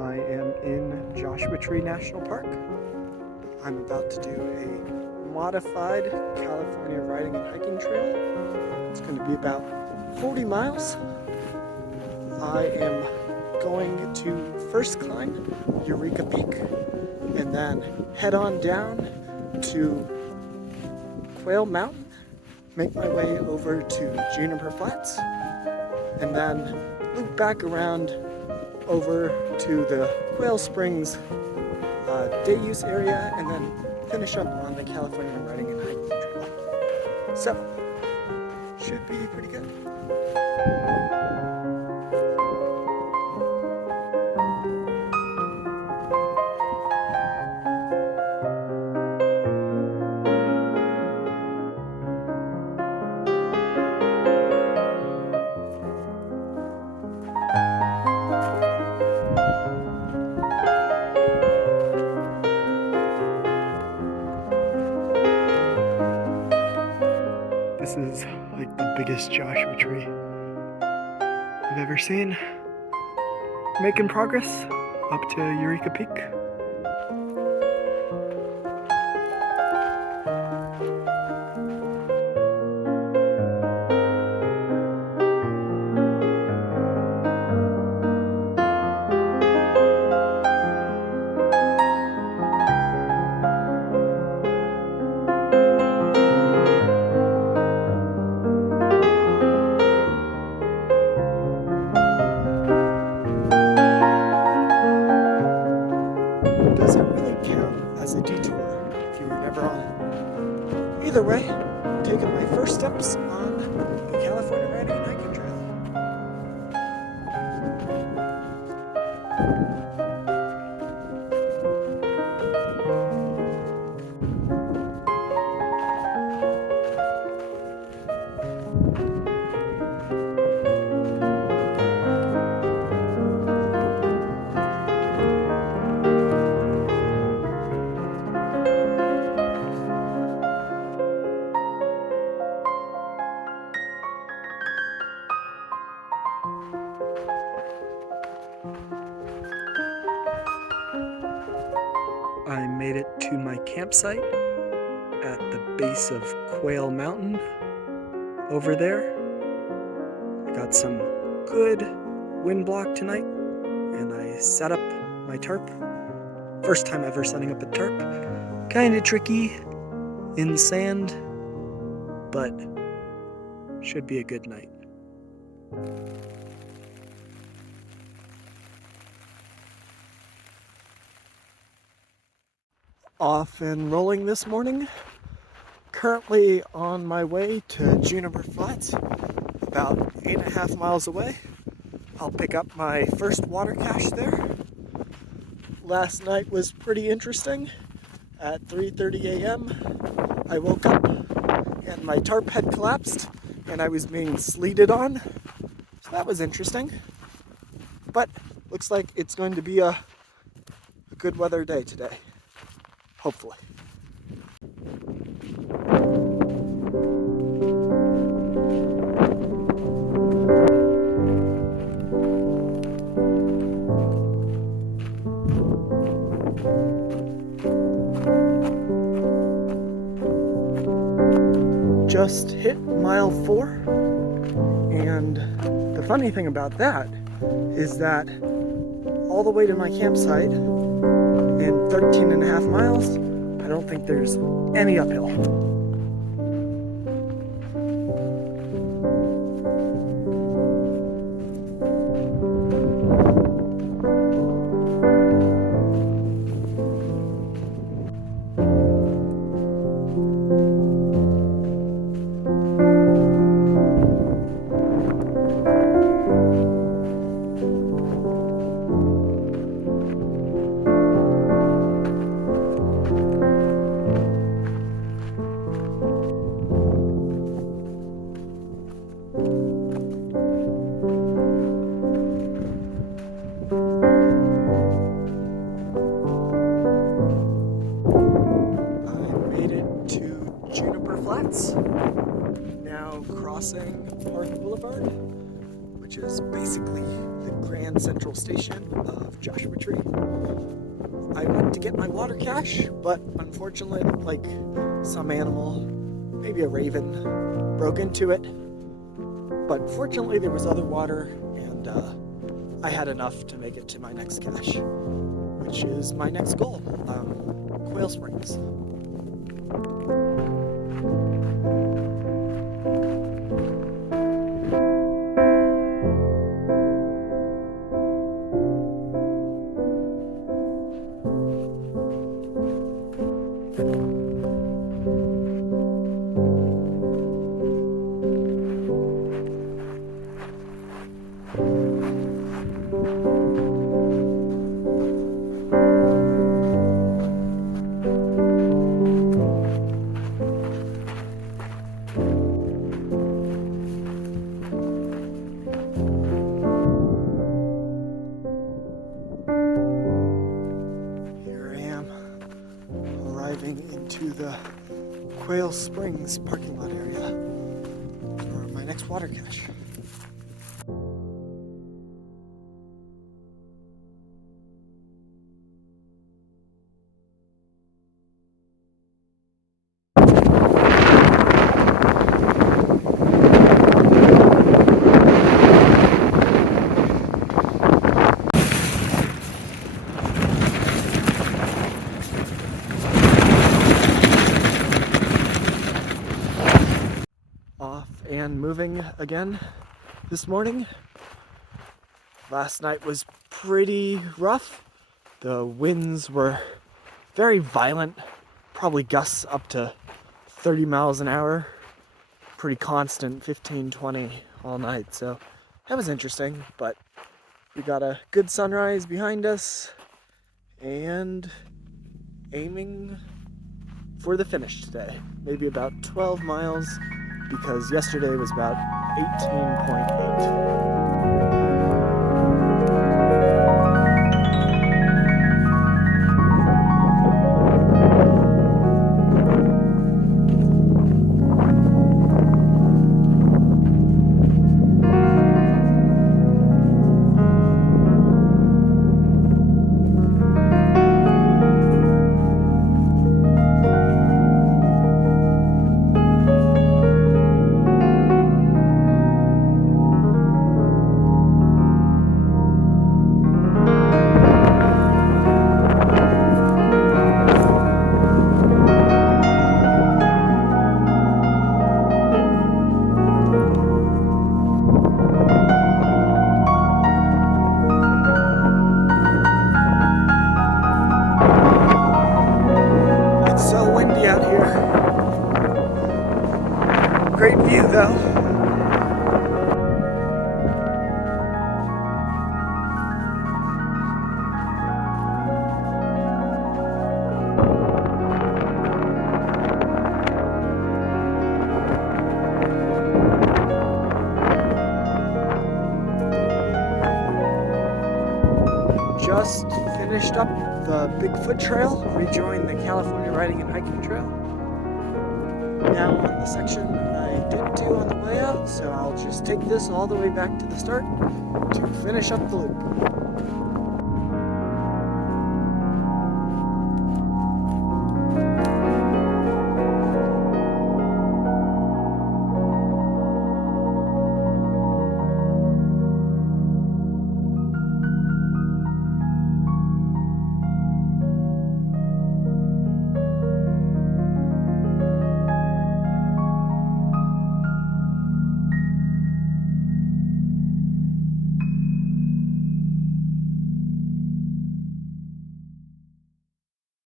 I am in Joshua Tree National Park. I'm about to do a modified California riding and hiking trail. It's going to be about 40 miles. I am going to first climb Eureka Peak and then head on down to Quail Mountain, make my way over to Juniper Flats, and then loop back around over to the Quail Springs day use area, and then finish up on the California riding and hiking trail. So, should be pretty good. This is like the biggest Joshua tree I've ever seen. Making progress up to Eureka Peak. Does it really count as a detour if you were never on it? Either way, taking my first steps on the California riding and hiking trail. I made it to my campsite at the base of Quail Mountain over there. I got some good wind block tonight, and I set up my tarp. First time ever setting up a tarp. Kinda tricky in the sand, but should be a good night. Off and rolling this morning. Currently on my way to Juniper Flats, about 8.5 miles away. I'll pick up my first water cache there. Last night was pretty interesting. At 3:30 a.m. I woke up and my tarp had collapsed and I was being sleeted on. So that was interesting. But looks like it's going to be a good weather day today. Hopefully. Just hit mile 4, and the funny thing about that is that all the way to my campsite in 13.5 miles, I don't think there's any uphill. Flats, now crossing Park Boulevard which is basically the Grand Central Station of Joshua Tree. I went to get my water cache, but unfortunately it looked like some animal, maybe a raven, broke into it. But fortunately there was other water, and I had enough to make it to my next cache, which is my next goal, Quail Springs. Into the Quail Springs parking lot area for my next water cache. And moving again this morning. Last night was pretty rough. The winds were very violent, probably gusts up to 30 miles an hour, pretty constant, 15, 20 all night. So that was interesting, but we got a good sunrise behind us and aiming for the finish today. Maybe about 12 miles, because yesterday was about 18.8. Great view though. Just finished up the Bigfoot Trail, rejoined the California Riding and Hiking Trail. Now on the section I didn't do on the way out, so I'll just take this all the way back to the start to finish up the loop.